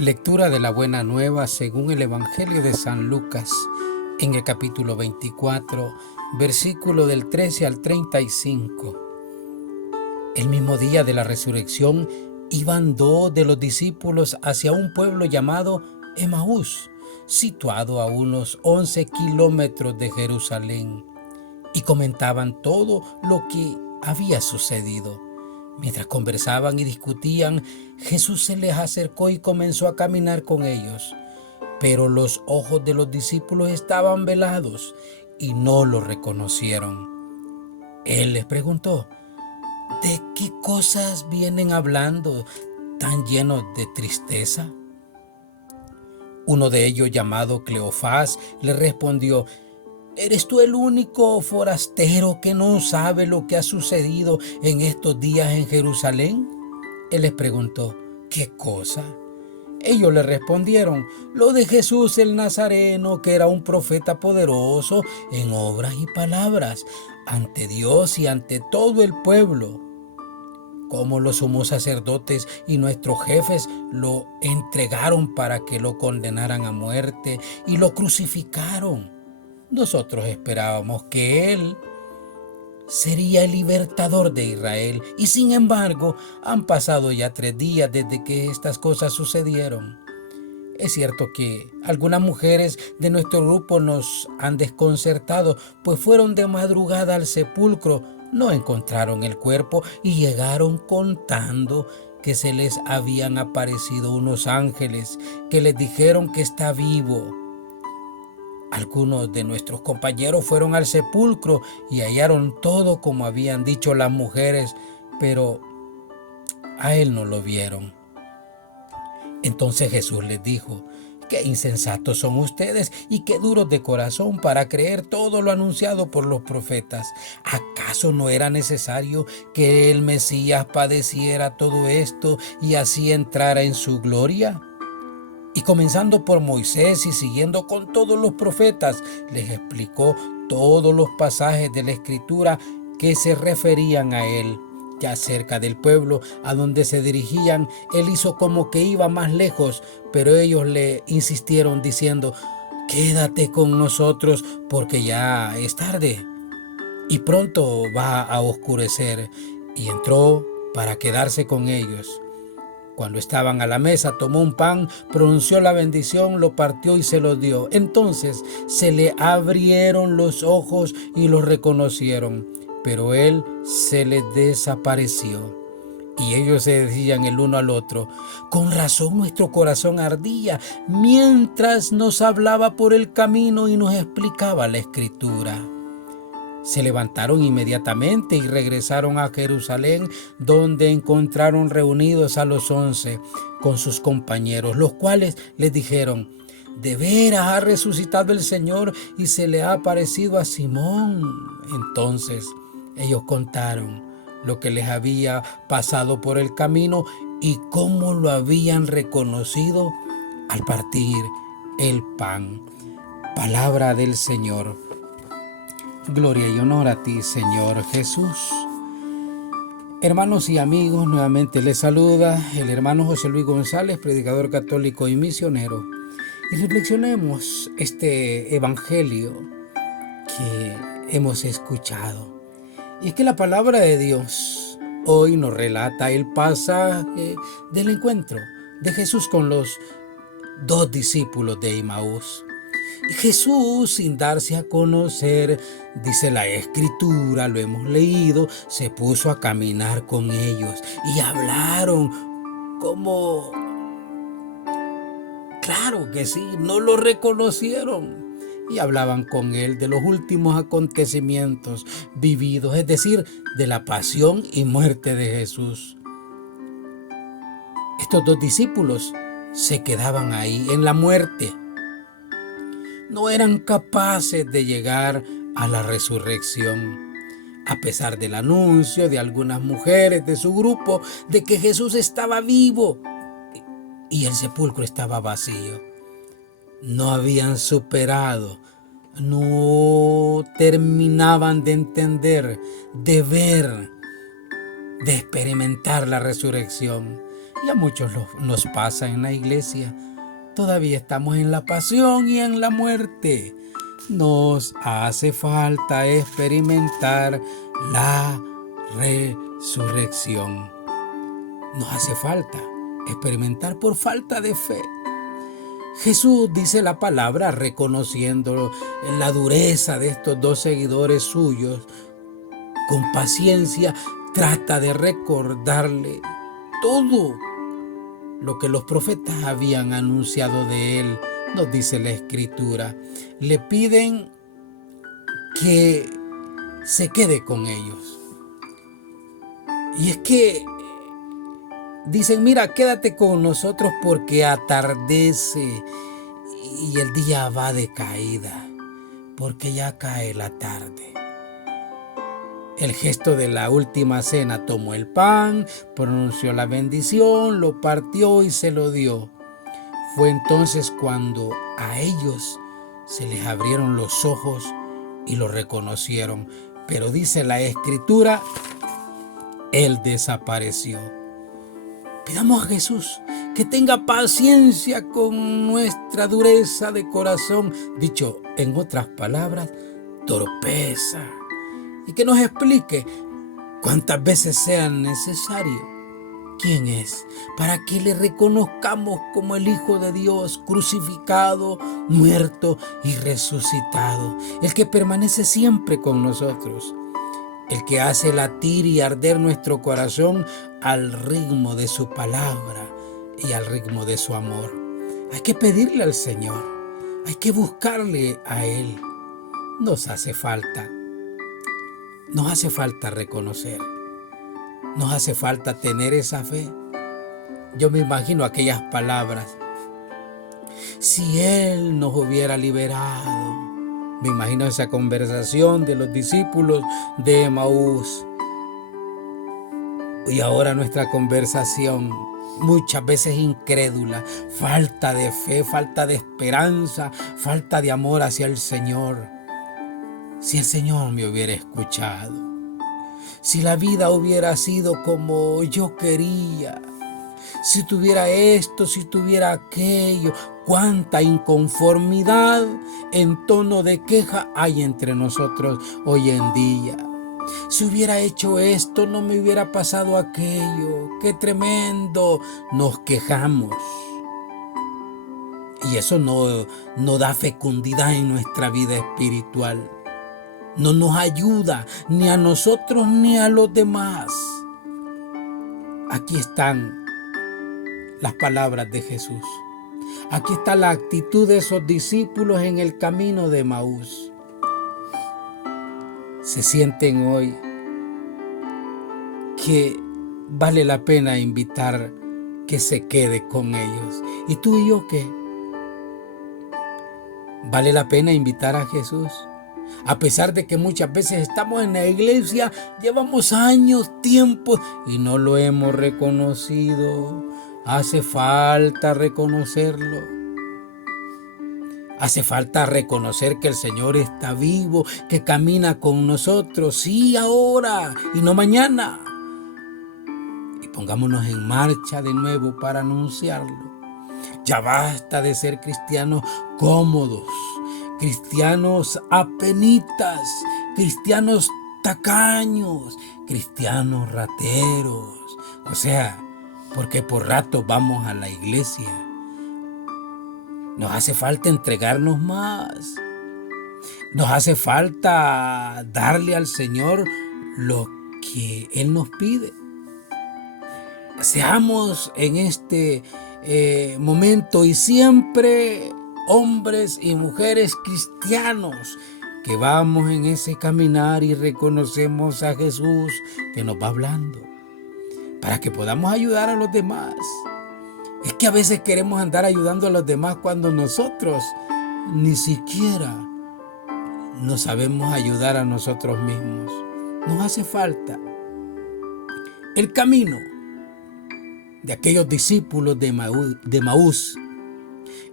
Lectura de la Buena Nueva según el Evangelio de San Lucas, en el capítulo 24, versículo del 13 al 35. El mismo día de la resurrección iban dos de los discípulos hacia un pueblo llamado Emaús, situado a unos 11 kilómetros de Jerusalén, y comentaban todo lo que había sucedido. Mientras conversaban y discutían, Jesús se les acercó y comenzó a caminar con ellos. Pero los ojos de los discípulos estaban velados y no lo reconocieron. Él les preguntó: ¿de qué cosas vienen hablando tan llenos de tristeza? Uno de ellos, llamado Cleofás, le respondió: ¿eres tú el único forastero que no sabe lo que ha sucedido en estos días en Jerusalén? Él les preguntó: ¿qué cosa? Ellos le respondieron: lo de Jesús el Nazareno, que era un profeta poderoso en obras y palabras, ante Dios y ante todo el pueblo. Como los sumos sacerdotes y nuestros jefes lo entregaron para que lo condenaran a muerte y lo crucificaron. Nosotros esperábamos que Él sería el libertador de Israel, y sin embargo han pasado ya 3 días desde que estas cosas sucedieron. Es cierto que algunas mujeres de nuestro grupo nos han desconcertado, pues fueron de madrugada al sepulcro, no encontraron el cuerpo y llegaron contando que se les habían aparecido unos ángeles que les dijeron que está vivo. Algunos de nuestros compañeros fueron al sepulcro y hallaron todo como habían dicho las mujeres, pero a él no lo vieron. Entonces Jesús les dijo: qué insensatos son ustedes y qué duros de corazón para creer todo lo anunciado por los profetas. ¿Acaso no era necesario que el Mesías padeciera todo esto y así entrara en su gloria? Y comenzando por Moisés y siguiendo con todos los profetas, les explicó todos los pasajes de la Escritura que se referían a él. Ya cerca del pueblo a donde se dirigían, él hizo como que iba más lejos, pero ellos le insistieron diciendo: quédate con nosotros porque ya es tarde y pronto va a oscurecer. Y entró para quedarse con ellos. Cuando estaban a la mesa, tomó un pan, pronunció la bendición, lo partió y se lo dio. Entonces se le abrieron los ojos y lo reconocieron, pero él se les desapareció. Y ellos se decían el uno al otro: con razón nuestro corazón ardía mientras nos hablaba por el camino y nos explicaba la Escritura. Se levantaron inmediatamente y regresaron a Jerusalén, donde encontraron reunidos a los 11 con sus compañeros, los cuales les dijeron: de veras ha resucitado el Señor y se le ha aparecido a Simón. Entonces ellos contaron lo que les había pasado por el camino y cómo lo habían reconocido al partir el pan. Palabra del Señor. Gloria y honor a ti, Señor Jesús. Hermanos y amigos, nuevamente les saluda el hermano José Luis González, predicador católico y misionero. Y reflexionemos este evangelio que hemos escuchado. Y es que la palabra de Dios hoy nos relata el pasaje del encuentro de Jesús con los 2 discípulos de Emaús. Jesús, sin darse a conocer, dice la Escritura, lo hemos leído, se puso a caminar con ellos y hablaron como, claro que sí, no lo reconocieron. Y hablaban con él de los últimos acontecimientos vividos, es decir, de la pasión y muerte de Jesús. Estos 2 discípulos se quedaban ahí en la muerte. No eran capaces de llegar a la resurrección, a pesar del anuncio de algunas mujeres de su grupo de que Jesús estaba vivo y el sepulcro estaba vacío. No habían superado, no terminaban de entender, de ver, de experimentar la resurrección. Y a muchos nos pasa en la iglesia. Todavía estamos en la pasión y en la muerte. Nos hace falta experimentar la resurrección. Nos hace falta experimentar por falta de fe. Jesús dice la palabra reconociendo la dureza de estos dos seguidores suyos. Con paciencia trata de recordarle todo lo que los profetas habían anunciado de él. Nos dice la Escritura. Le piden que se quede con ellos. Y es que dicen, mira, quédate con nosotros porque atardece y el día va de caída, porque ya cae la tarde. El gesto de la última cena: tomó el pan, pronunció la bendición, lo partió y se lo dio. Fue entonces cuando a ellos se les abrieron los ojos y lo reconocieron. Pero dice la Escritura, él desapareció. Pidamos a Jesús que tenga paciencia con nuestra dureza de corazón, dicho en otras palabras, torpeza, y que nos explique cuántas veces sea necesario quién es, para que le reconozcamos como el Hijo de Dios, crucificado, muerto y resucitado, el que permanece siempre con nosotros, el que hace latir y arder nuestro corazón al ritmo de su palabra y al ritmo de su amor. Hay que pedirle al Señor, hay que buscarle a Él. Nos hace falta reconocer, nos hace falta tener esa fe. Yo me imagino aquellas palabras: si Él nos hubiera liberado. Me imagino esa conversación de los discípulos de Emaús. Y ahora nuestra conversación, muchas veces incrédula, falta de fe, falta de esperanza, falta de amor hacia el Señor. Si el Señor me hubiera escuchado, si la vida hubiera sido como yo quería, si tuviera esto, si tuviera aquello, cuánta inconformidad en tono de queja hay entre nosotros hoy en día. Si hubiera hecho esto, no me hubiera pasado aquello. ¡Qué tremendo! Nos quejamos. Y eso no da fecundidad en nuestra vida espiritual. No nos ayuda ni a nosotros ni a los demás. Aquí están las palabras de Jesús. Aquí está la actitud de esos discípulos en el camino de Emaús. Se sienten hoy que vale la pena invitar que se quede con ellos. ¿Y tú y yo qué? ¿Vale la pena invitar a Jesús? A pesar de que muchas veces estamos en la iglesia, llevamos años, tiempo y no lo hemos reconocido. Hace falta reconocerlo. Hace falta reconocer que el Señor está vivo, que camina con nosotros, sí, ahora y no mañana. Y pongámonos en marcha de nuevo para anunciarlo. Ya basta de ser cristianos cómodos, cristianos apenitas, cristianos tacaños, cristianos rateros. O sea, porque por rato vamos a la iglesia. Nos hace falta entregarnos más. Nos hace falta darle al Señor lo que Él nos pide. Seamos en este momento y siempre hombres y mujeres cristianos que vamos en ese caminar y reconocemos a Jesús que nos va hablando para que podamos ayudar a los demás. Es que a veces queremos andar ayudando a los demás cuando nosotros ni siquiera nos sabemos ayudar a nosotros mismos. Nos hace falta el camino de aquellos discípulos de Emaús.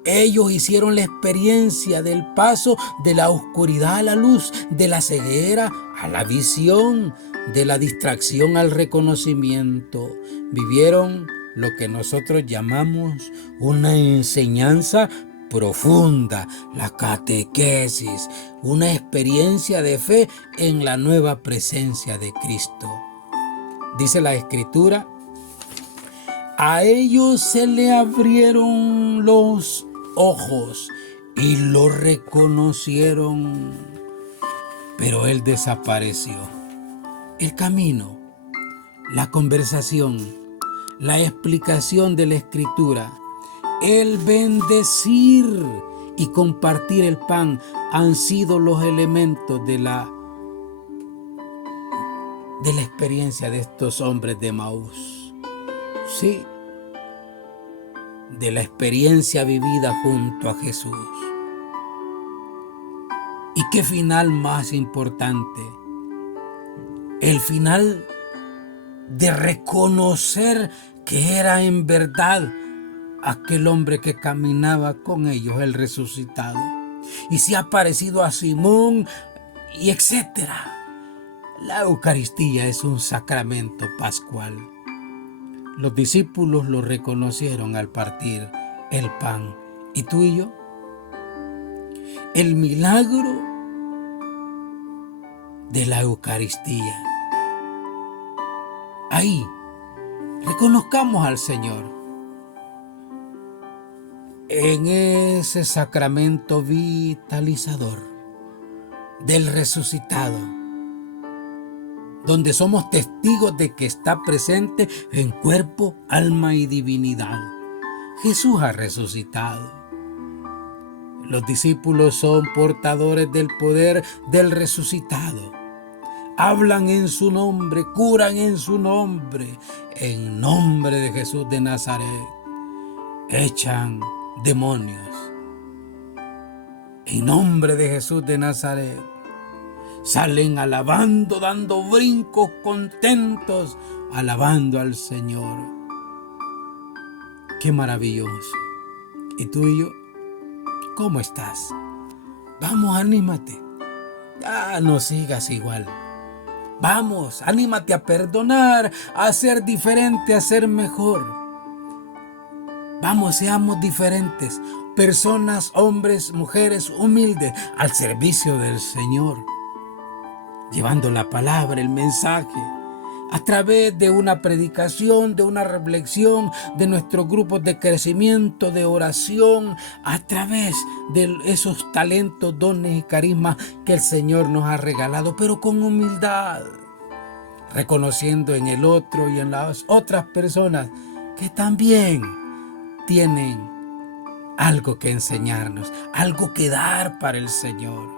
Ellos hicieron la experiencia del paso de la oscuridad a la luz, de la ceguera a la visión, de la distracción al reconocimiento. Vivieron lo que nosotros llamamos una enseñanza profunda, la catequesis, una experiencia de fe en la nueva presencia de Cristo. Dice la Escritura: a ellos se le abrieron los ojos y lo reconocieron, pero él desapareció. El camino, la conversación, la explicación de la Escritura, el bendecir y compartir el pan han sido los elementos de la experiencia de estos hombres de Emaús. Sí, de la experiencia vivida junto a Jesús. ¿Y qué final más importante? El final de reconocer que era en verdad aquel hombre que caminaba con ellos, el resucitado. Y se ha parecido a Simón, y etcétera. La Eucaristía es un sacramento pascual. Los discípulos lo reconocieron al partir el pan. ¿Y tú y yo? El milagro de la Eucaristía. Ahí reconozcamos al Señor en ese sacramento vitalizador del resucitado, donde somos testigos de que está presente en cuerpo, alma y divinidad. Jesús ha resucitado. Los discípulos son portadores del poder del resucitado. Hablan en su nombre, curan en su nombre, en nombre de Jesús de Nazaret. Echan demonios. En nombre de Jesús de Nazaret. Salen alabando, dando brincos contentos, alabando al Señor. ¡Qué maravilloso! ¿Y tú y yo? ¿Cómo estás? Vamos, anímate. Ya no sigas igual. Vamos, anímate a perdonar, a ser diferente, a ser mejor. Vamos, seamos diferentes. Personas, hombres, mujeres humildes al servicio del Señor. Llevando la palabra, el mensaje, a través de una predicación, de una reflexión, de nuestros grupos de crecimiento, de oración, a través de esos talentos, dones y carismas que el Señor nos ha regalado, pero con humildad, reconociendo en el otro y en las otras personas que también tienen algo que enseñarnos, algo que dar para el Señor.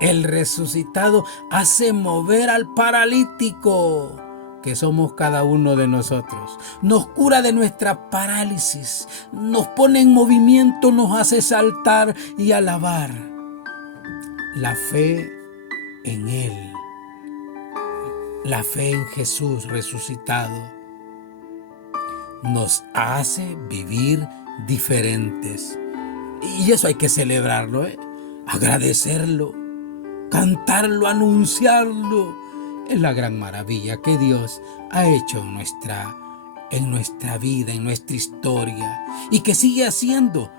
El resucitado hace mover al paralítico, que somos cada uno de nosotros. Nos cura de nuestra parálisis, nos pone en movimiento, nos hace saltar y alabar. La fe en Él, la fe en Jesús resucitado, nos hace vivir diferentes. Y eso hay que celebrarlo, agradecerlo, cantarlo, anunciarlo. Es la gran maravilla que Dios ha hecho en nuestra vida, en nuestra historia, y que sigue haciendo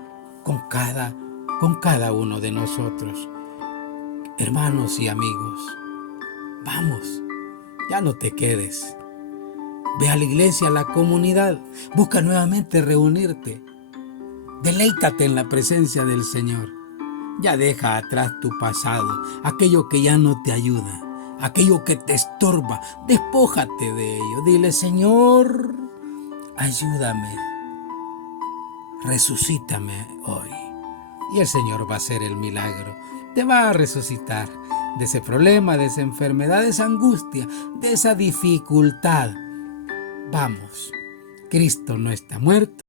con cada uno de nosotros. Hermanos y amigos, vamos, ya no te quedes. Ve a la iglesia, a la comunidad, busca nuevamente reunirte. Deleítate en la presencia del Señor. Ya deja atrás tu pasado, aquello que ya no te ayuda, aquello que te estorba. Despójate de ello. Dile: Señor, ayúdame, resucítame hoy. Y el Señor va a hacer el milagro. Te va a resucitar de ese problema, de esa enfermedad, de esa angustia, de esa dificultad. Vamos, Cristo no está muerto.